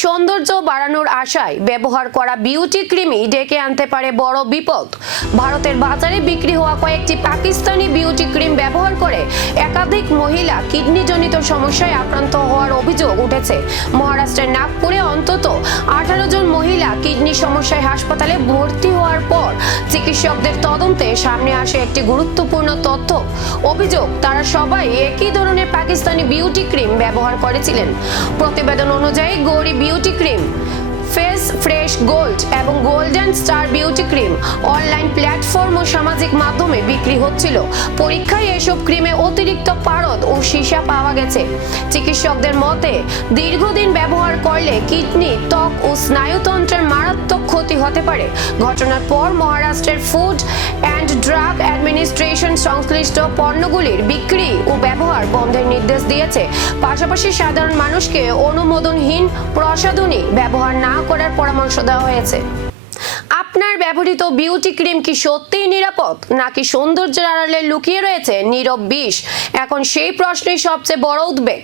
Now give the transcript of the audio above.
সৌন্দর্য বাড়ানোর আশায় ব্যবহার করা বিউটি ক্রিমই ডেকে আনতে পারে বড় বিপদ। ভারতের বাজারে বিক্রি হওয়া কয়েকটি পাকিস্তানি বিউটি ক্রিম ব্যবহার করে একাধিক মহিলা কিডনিজনিত সমস্যায় আক্রান্ত হওয়ার অভিযোগ উঠেছে। মহারাষ্ট্রের নাগপুরে অন্তত 18 জন মহিলা কিডনি সমস্যায় হাসপাতালে ভর্তি হওয়ার পর চিকিৎসকদের তদন্তে সামনে আসে একটি গুরুত্বপূর্ণ তথ্য। অভিযোগ, তারা সবাই একই ধরনের পাকিস্তানি বিউটি ক্রিম ব্যবহার করেছিলেন। প্রতিবেদন অনুযায়ী Gauri beauty cream, face fresh gold এবং golden star beauty cream online platform ও সামাজিক মাধ্যমে বিক্রি হচ্ছিল। পরীক্ষায় এসব ক্রিমে অতিরিক্ত পারদ ও সীসা পাওয়া গেছে। চিকিৎসকদের মতে, দীর্ঘদিন ব্যবহার করলে কিডনি, ত্বক ও স্নায়ুতন্ত্রের মারাত্মক ক্ষতি হতে পারে। ঘটনার পর মহারাষ্ট্রের ফুড অ্যান্ড ড্রাগ অ্যাডমিনিস্ট্রেশন সংশ্লিষ্ট পণ্যগুলির বিক্রি ও ব্যবহার বন্ধের নির্দেশ দিয়েছে। পাশাপাশি সাধারণ মানুষকে অনুমোদনহীন প্রসাধনী ব্যবহার না করার পরামর্শ দেওয়া হয়েছে। আপনার ব্যবহৃত বিউটি ক্রিম কি সত্যিই নিরাপদ, নাকি সৌন্দর্যের আড়ালে লুকিয়ে রয়েছে নীরব বিষ? এখন সেই প্রশ্নই সবচেয়ে বড় উদ্বেগ।